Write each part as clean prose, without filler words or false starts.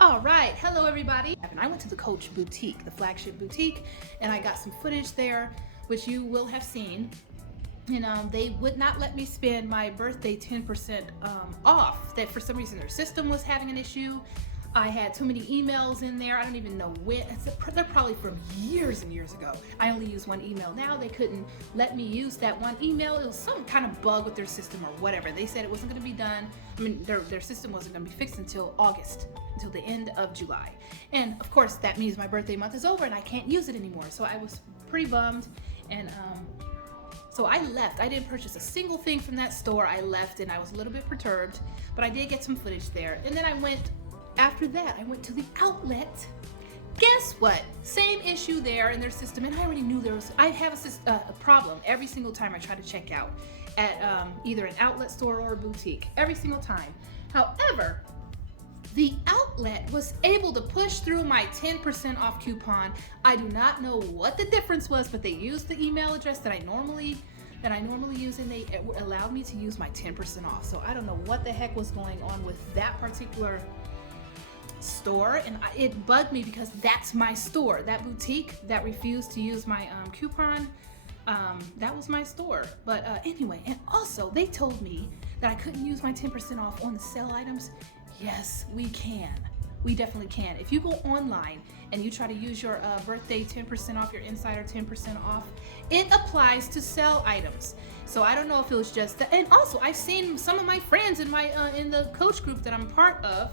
All right, hello everybody. I went to the Coach boutique, the flagship boutique, and I got some footage there, which you will have seen. And they would not let me spend my birthday 10% off. That for some reason their system was having an issue. I had too many emails in there. I don't even know when. They're probably from years and years ago. I only use one email now. They couldn't let me use that one email. It was some kind of bug with their system or whatever. They said it wasn't going to be done. I mean, their system wasn't going to be fixed until August, until the end of July. And of course, that means my birthday month is over and I can't use it anymore. So I was pretty bummed. And so I left. I didn't purchase a single thing from that store. I left and I was a little bit perturbed, but I did get some footage there. And then after that, I went to the outlet. Guess what? Same issue there in their system, and I already knew I have a problem every single time I try to check out at either an outlet store or a boutique, every single time. However, the outlet was able to push through my 10% off coupon. I do not know what the difference was, but they used the email address that I normally use, and they allowed me to use my 10% off. So I don't know what the heck was going on with that particular store, and it bugged me because that's my store. That boutique that refused to use my coupon, that was my store. But anyway, and also they told me that I couldn't use my 10% off on the sale items. Yes, we can. We definitely can. If you go online and you try to use your birthday 10% off, your insider 10% off, it applies to sell items. So I don't know if it was just that. And also, I've seen some of my friends in the Coach group that I'm part of,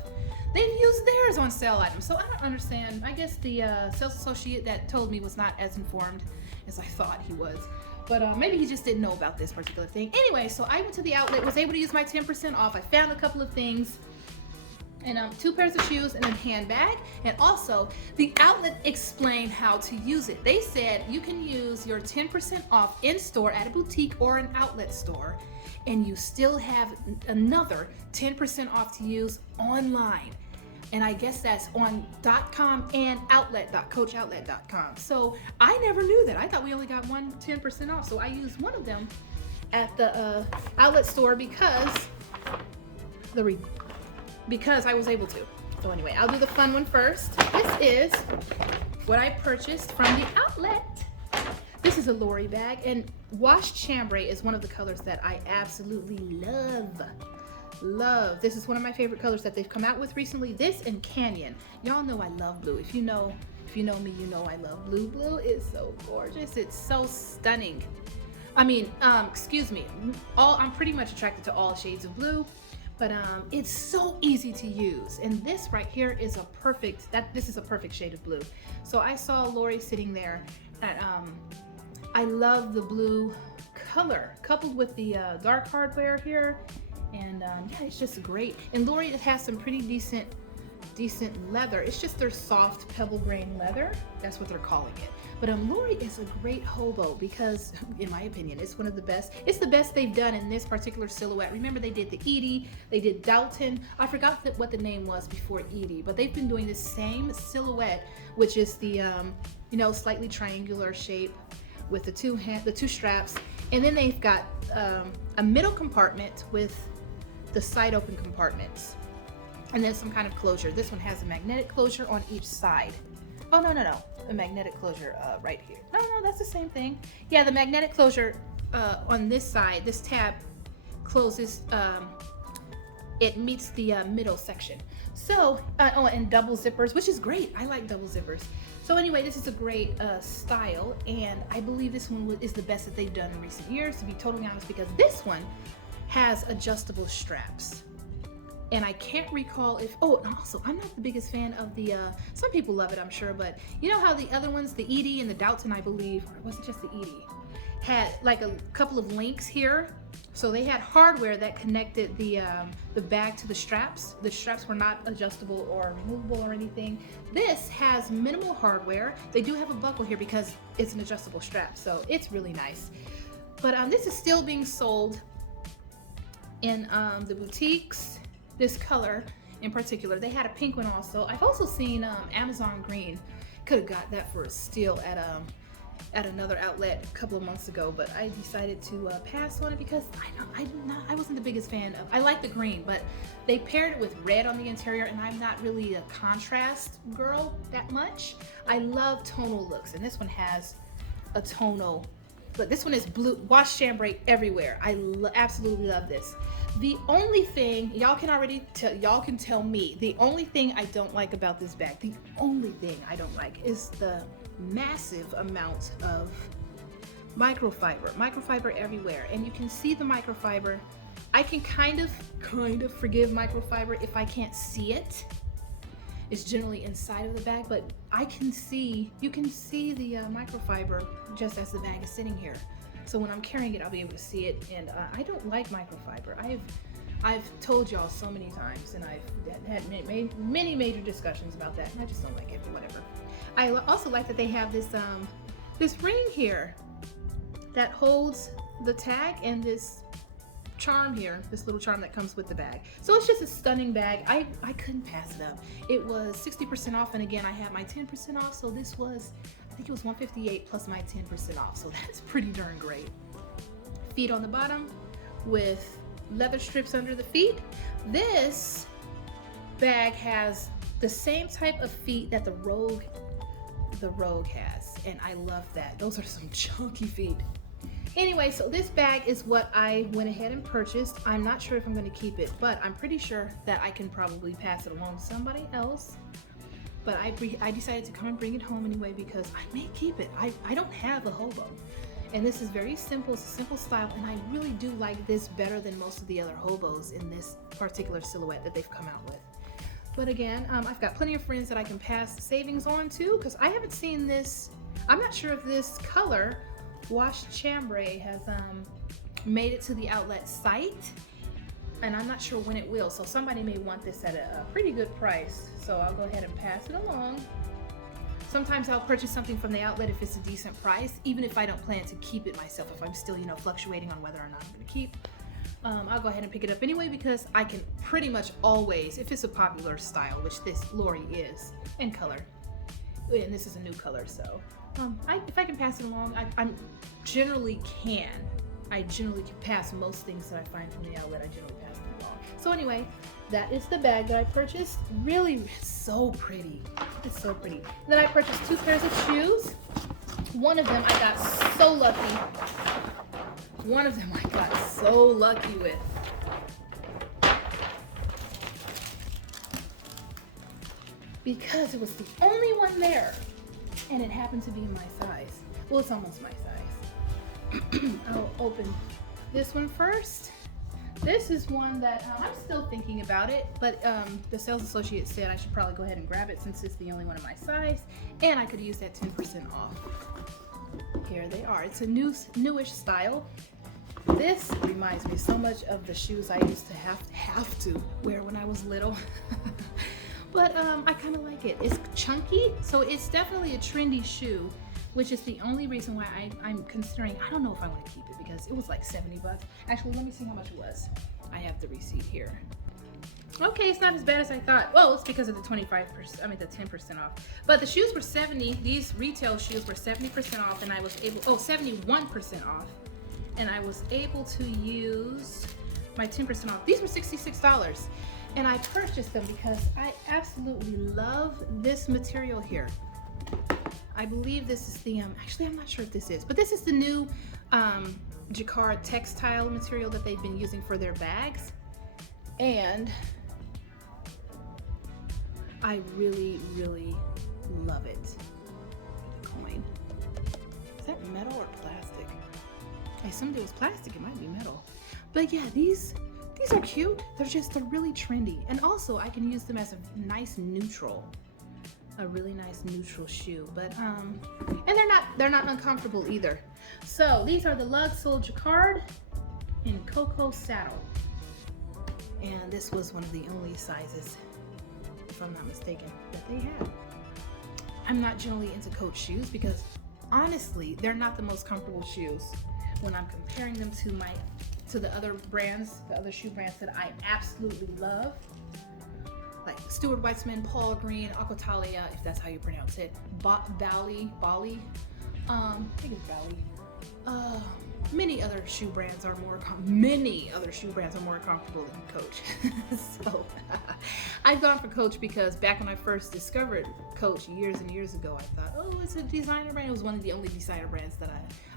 they've used theirs on sale items. So I don't understand. I guess the sales associate that told me was not as informed as I thought he was. But maybe he just didn't know about this particular thing. Anyway, so I went to the outlet, was able to use my 10% off. I found a couple of things, and 2 pairs of shoes and a handbag. And also, the outlet explained how to use it. They said you can use your 10% off in store at a boutique or an outlet store, and you still have another 10% off to use online. And I guess that's on .com and coachoutlet.com. So I never knew that. I thought we only got one 10% off. So I used one of them at the outlet store because I was able to. So anyway, I'll do the fun one first. This is what I purchased from the outlet. This is a Lori bag, and washed chambray is one of the colors that I absolutely love. This is one of my favorite colors that they've come out with recently. This and Canyon. Y'all know I love blue. If you know me, you know I love blue. Blue is so gorgeous. It's so stunning. I mean, excuse me. I'm pretty much attracted to all shades of blue. But it's so easy to use, and this right here is this is a perfect shade of blue. So I saw Lori sitting there, and I love the blue color coupled with the dark hardware here, and yeah, it's just great. And Lori, it has some pretty decent leather. It's just their soft pebble grain leather. That's what they're calling it. But Lori is a great hobo because, in my opinion, it's one of the best. It's the best they've done in this particular silhouette. Remember, they did the Edie, they did Dalton. I forgot what the name was before Edie, but they've been doing the same silhouette, which is the slightly triangular shape with the two straps, and then they've got a middle compartment with the side open compartments, and then some kind of closure. This one has a magnetic closure on each side. Oh, no. A magnetic closure right here. No, that's the same thing. Yeah, the magnetic closure on this side, this tab closes, it meets the middle section. So, and double zippers, which is great. I like double zippers. So anyway, this is a great style, and I believe this one is the best that they've done in recent years, to be totally honest, because this one has adjustable straps. And I can't recall and also, I'm not the biggest fan of the, some people love it, I'm sure, but you know how the other ones, the Edie and the Dalton, I believe, or was it just the Edie, had like a couple of links here. So they had hardware that connected the bag to the straps. The straps were not adjustable or removable or anything. This has minimal hardware. They do have a buckle here because it's an adjustable strap, so it's really nice. But this is still being sold in the boutiques. This color in particular. They had a pink one also. I've also seen Amazon green. Could have got that for a steal at another outlet a couple of months ago, but I decided to pass on it because I wasn't the biggest fan of. I like the green, but they paired it with red on the interior, and I'm not really a contrast girl that much. I love tonal looks, and this one has a tonal. But this one is blue, wash chambray everywhere. I absolutely love this. The only thing, y'all can tell me, the only thing I don't like about this bag, the only thing I don't like is the massive amount of microfiber everywhere. And you can see the microfiber. I can kind of forgive microfiber if I can't see it. It's generally inside of the bag, but you can see the microfiber just as the bag is sitting here. So when I'm carrying it, I'll be able to see it, and I don't like microfiber. I've told y'all so many times, and I've had many major discussions about that, and I just don't like it, but whatever. I also like that they have this this ring here that holds the tag and this charm here, this little charm that comes with the bag. So it's just a stunning bag. I couldn't pass it up. It was 60% off, and again, I had my 10% off, so this was, I think it was $158 plus my 10% off, so that's pretty darn great. Feet on the bottom with leather strips under the feet. This bag has the same type of feet that the Rogue has, and I love that. Those are some chunky feet. Anyway, so this bag is what I went ahead and purchased. I'm not sure if I'm going to keep it, but I'm pretty sure that I can probably pass it along to somebody else. But I decided to come and bring it home anyway because I may keep it. I don't have a hobo. And this is very simple. It's a simple style, and I really do like this better than most of the other hobos in this particular silhouette that they've come out with. But again, I've got plenty of friends that I can pass savings on to because I haven't seen this. I'm not sure if this color washed chambray has made it to the outlet site, and I'm not sure when it will, so somebody may want this at a pretty good price, so I'll go ahead and pass it along. Sometimes I'll purchase something from the outlet if it's a decent price, even if I don't plan to keep it myself, if I'm still fluctuating on whether or not I'm going to keep. I'll go ahead and pick it up anyway because I can pretty much always, if it's a popular style, which this Lori is, and color, and this is a new color, so if I can pass it along, I generally can. I generally can pass most things that I find from the outlet. I generally pass them along. So anyway, that is the bag that I purchased. Really, so pretty. It's so pretty. Then I purchased 2 pairs of shoes. One of them I got so lucky. With. Because it was the only one there. And it happened to be my size. Well, it's almost my size. I'll open this one first. This is one that I'm still thinking about it, but the sales associate said I should probably go ahead and grab it since it's the only one of my size, and I could use that 10% off. Here they are. It's a newish style. This reminds me so much of the shoes I used to have to wear when I was little. But I kind of like it. It's chunky, so it's definitely a trendy shoe, which is the only reason why I'm considering. I don't know if I want to keep it because it was like 70 bucks. Actually, let me see how much it was. I have the receipt here. Okay, it's not as bad as I thought. Well, it's because of the 25%, I mean the 10% off. But the shoes were 70, these retail shoes were 70% off, and I was able, 71% off. And I was able to use my 10% off. These were $66. And I purchased them because I absolutely love this material here. I believe this is the, actually I'm not sure if this is, but this is the new jacquard textile material that they've been using for their bags. And I really, really love it. The coin. Is that metal or plastic? I assumed it was plastic, it might be metal. But yeah, these are cute. They're really trendy. And also I can use them as a nice neutral. A really nice neutral shoe. But and they're not uncomfortable either. So these are the Lugs Sole Jacquard in Cocoa Saddle. And this was one of the only sizes, if I'm not mistaken, that they had. I'm not generally into Coach shoes because honestly, they're not the most comfortable shoes when I'm comparing them to the other brands, the other shoe brands that I absolutely love, like Stuart Weitzman, Paul Green, Aquatalia, if that's how you pronounce it, Bali. I think it's Valley. Many other shoe brands are more comfortable than Coach. So I've gone for Coach because back when I first discovered Coach years and years ago, I thought, oh, it's a designer brand. It was one of the only designer brands that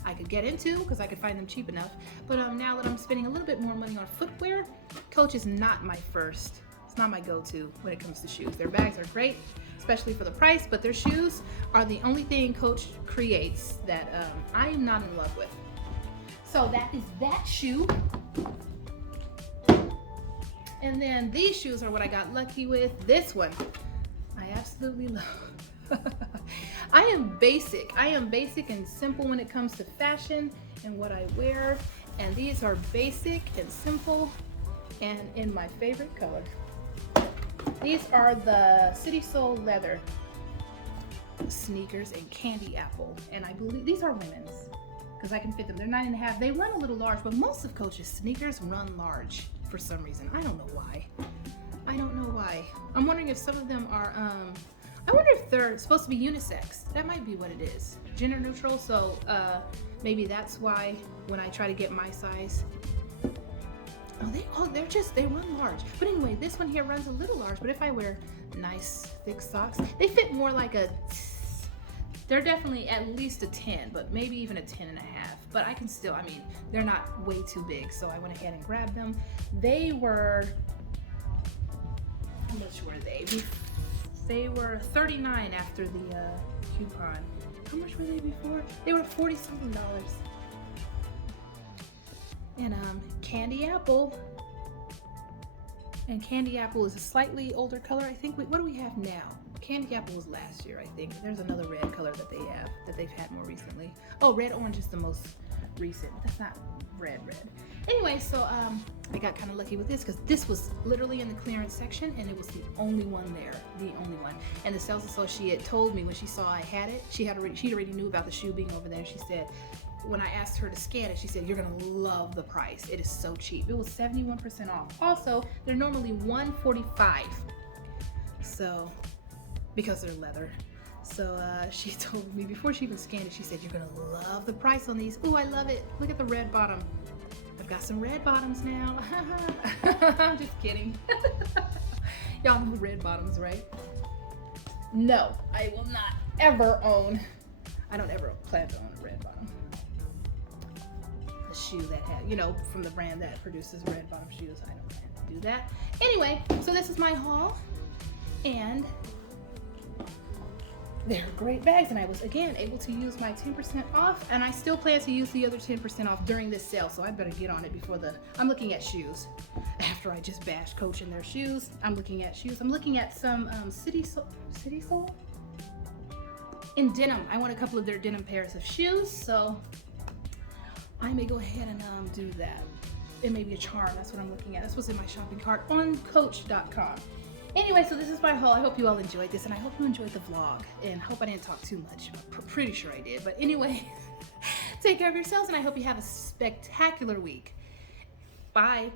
I could get into because I could find them cheap enough. But now that I'm spending a little bit more money on footwear, Coach is not my first. It's not my go-to when it comes to shoes. Their bags are great, especially for the price, but their shoes are the only thing Coach creates that I am not in love with. So that is that shoe. And then these shoes are what I got lucky with. This one, I absolutely love. I am basic and simple when it comes to fashion and what I wear. And these are basic and simple and in my favorite color. These are the City Soul leather sneakers in candy apple. And I believe these are women's because I can fit them. They're 9.5. They run a little large, but most of Coach's sneakers run large for some reason. I don't know why. I'm wondering if some of them are, I wonder if they're supposed to be unisex. That might be what it is. Gender neutral, so maybe that's why when I try to get my size, they run large. But anyway, this one here runs a little large, but if I wear nice thick socks, they fit more like they're definitely at least a 10, but maybe even a 10.5. But I can still, they're not way too big, so I went ahead and grabbed them. They were, how much were they? They were $39 after the coupon. How much were they before? They were $40-something. And candy apple. And candy apple is a slightly older color. I think, what do we have now? Candy apple was last year, I think. There's another red color that they've had more recently. Oh, red orange is the most recent. That's not red. Anyway, so I got kind of lucky with this because this was literally in the clearance section and it was the only one there, the only one. And the sales associate told me when she saw I had it, she already knew about the shoe being over there. She said, when I asked her to scan it, she said, you're gonna love the price. It is so cheap. It was 71% off. Also, they're normally $145. So, because they're leather. So she told me before she even scanned it, she said, you're gonna love the price on these. Ooh, I love it. Look at the red bottom. I've got some red bottoms now. I'm just kidding. Y'all know red bottoms, right? No, I will not ever own. I don't ever plan to own a red bottom. A shoe that had, from the brand that produces red bottom shoes. I don't plan to do that. Anyway, so this is my haul. And they're great bags, and I was again able to use my 10% off, and I still plan to use the other 10% off during this sale, so I better get on it before I'm looking at shoes. After I just bashed Coach in their shoes, I'm looking at shoes. I'm looking at some City Soul in denim. I want a couple of their denim pairs of shoes, so I may go ahead and do that. It may be a charm. That's what I'm looking at. That's what's in my shopping cart on Coach.com. Anyway, so this is my haul. I hope you all enjoyed this, and I hope you enjoyed the vlog, and I hope I didn't talk too much. I'm pretty sure I did, but anyway, take care of yourselves, and I hope you have a spectacular week. Bye.